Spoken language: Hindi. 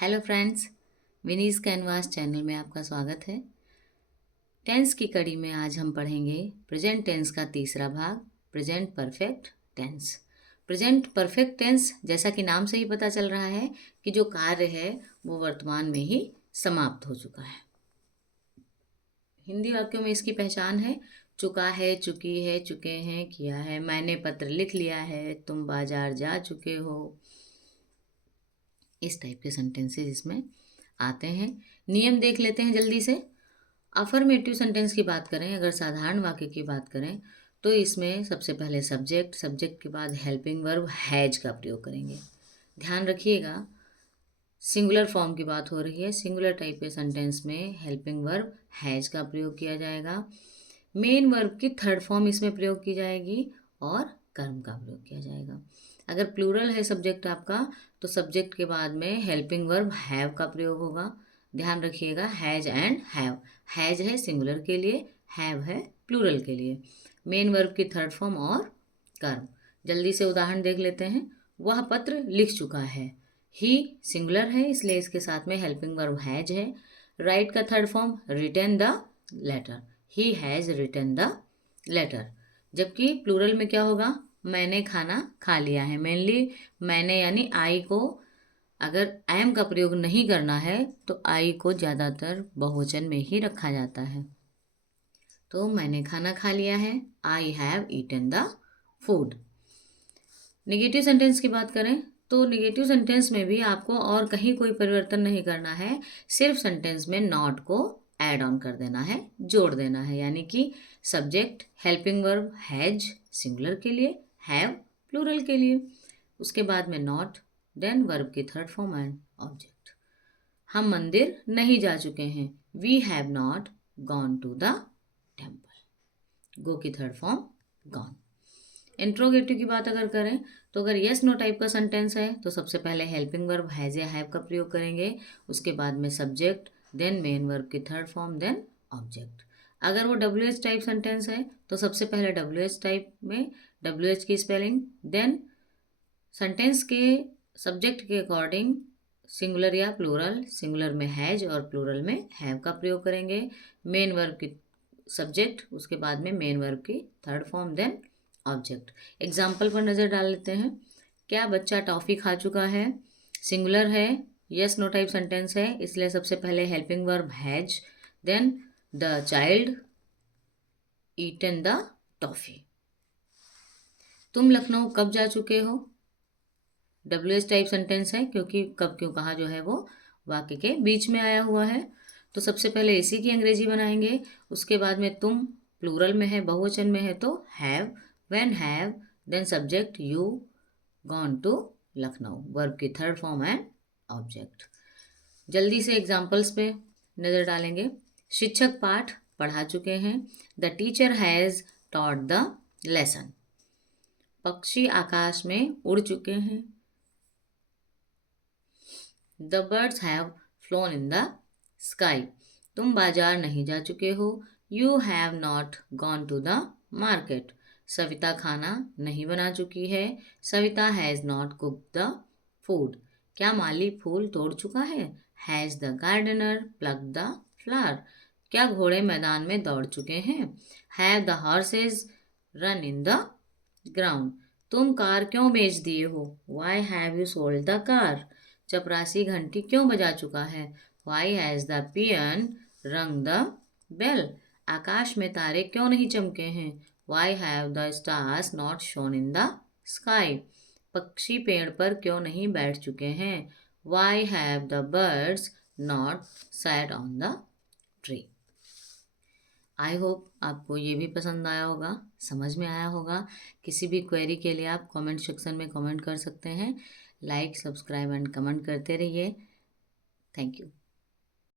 हेलो फ्रेंड्स, विनीस कैनवास चैनल में आपका स्वागत है। टेंस की कड़ी में आज हम पढ़ेंगे प्रेजेंट टेंस का तीसरा भाग, present perfect tense. Present perfect tense, जैसा कि नाम से ही पता चल रहा है कि जो कार्य है वो वर्तमान में ही समाप्त हो चुका है। हिंदी वाक्यों में इसकी पहचान है चुका है, चुकी है, चुके हैं, किया है, मैंने पत्र लिख लिया है, तुम बाजार जा चुके हो। इस टाइप के सेंटेंसेस इसमें आते हैं। नियम देख लेते हैं जल्दी से। अफर्मेटिव सेंटेंस की बात करें, अगर साधारण वाक्य की बात करें तो इसमें सबसे पहले सब्जेक्ट, सब्जेक्ट के बाद हेल्पिंग वर्ब हैज का प्रयोग करेंगे। ध्यान रखिएगा, सिंगुलर फॉर्म की बात हो रही है। सिंगुलर टाइप के सेंटेंस में हेल्पिंग वर्ब हैज का प्रयोग किया जाएगा। मेन वर्ब की थर्ड फॉर्म इसमें प्रयोग की जाएगी और कर्म का प्रयोग किया जाएगा। अगर प्लूरल है सब्जेक्ट आपका तो सब्जेक्ट के बाद में हेल्पिंग वर्ब हैव का प्रयोग होगा। ध्यान रखिएगा, हैज एंड हैव। हैज है सिंगुलर के लिए, हैव है प्लूरल के लिए। मेन वर्ब की थर्ड फॉर्म और कर्म। जल्दी से उदाहरण देख लेते हैं। वह पत्र लिख चुका है। ही सिंगुलर है इसलिए इसके साथ में हेल्पिंग वर्ब हैज है। राइट का third form written the letter. He has written the letter. जबकि प्लूरल में क्या होगा, मैंने खाना खा लिया है। मेनली मैंने यानी आई को अगर एम का प्रयोग नहीं करना है तो आई को ज़्यादातर बहुवचन में ही रखा जाता है। तो मैंने खाना खा लिया है, I have eaten the food. Negative sentence की बात करें तो निगेटिव सेंटेंस में भी आपको और कहीं कोई परिवर्तन नहीं करना है, सिर्फ सेंटेंस में नॉट को ऐड ऑन कर देना है, जोड़ देना है। यानी कि subject helping verb has singular के लिए, हैव प्लूरल के लिए, उसके बाद में नॉट, देन वर्ब की थर्ड फॉर्म एंड ऑब्जेक्ट। हम मंदिर नहीं जा चुके हैं, we have not gone to the temple. Go की थर्ड फॉर्म गॉन। इंट्रोगेटिव की बात अगर करें तो अगर यस नो टाइप का सेंटेंस है तो सबसे पहले हेल्पिंग वर्ब हैज या हैव का प्रयोग करेंगे, उसके बाद में सब्जेक्ट, देन मेन वर्ब की थर्ड फॉर्म, देन ऑब्जेक्ट। अगर वो डब्ल्यू एच टाइप सेंटेंस है तो सबसे पहले डब्ल्यू एच टाइप में डब्ल्यू एच की स्पेलिंग, देन सेंटेंस के सब्जेक्ट के अकॉर्डिंग सिंगुलर या प्लूरल, सिंगुलर में हैज और प्लूरल में हैव का प्रयोग करेंगे। मेन वर्ब की सब्जेक्ट, उसके बाद में मेन वर्ब की third form, then object. Example पर नज़र डाल लेते हैं। क्या बच्चा टॉफ़ी खा चुका है, सिंगुलर है, यस नो टाइप सेंटेंस है इसलिए सबसे पहले helping verb has, then the child eaten the toffee. तुम लखनऊ कब जा चुके हो, डब्ल्यू एच टाइप सेंटेंस है क्योंकि कब क्यों कहा जो है वो वाक्य के बीच में आया हुआ है। तो सबसे पहले इसी की अंग्रेजी बनाएंगे, उसके बाद में तुम प्लूरल में है, बहुवचन में है तो have, when have, then subject you, gone to Lucknow, verb की थर्ड फॉर्म एंड ऑब्जेक्ट। जल्दी से एग्जाम्पल्स पे नज़र डालेंगे। शिक्षक पाठ पढ़ा चुके हैं, the teacher has taught the lesson. पक्षी आकाश में उड़ चुके हैं, the birds have flown in the sky. तुम बाजार नहीं जा चुके हो, you have not gone to the market. Savita खाना नहीं बना चुकी है, Savita has not cooked the food. क्या माली फूल तोड़ चुका है, has the gardener plucked the flower. क्या घोड़े मैदान में दौड़ चुके हैं, have the horse's run in the ground. तुम कार क्यों बेच दिए हो, why have you sold the car. चपरासी घंटी क्यों बजा चुका है, वाई हैज़ द पियन रंग द बेल। आकाश में तारे क्यों नहीं चमके हैं, why have the stars not shown in the sky. पक्षी पेड़ पर क्यों नहीं बैठ चुके हैं, why have the birds not sat on the tree. I hope आपको ये भी पसंद आया होगा, समझ में आया होगा। किसी भी क्वेरी के लिए आप कमेंट सेक्शन में कमेंट कर सकते हैं। लाइक, सब्सक्राइब एंड कमेंट करते रहिए। Thank you.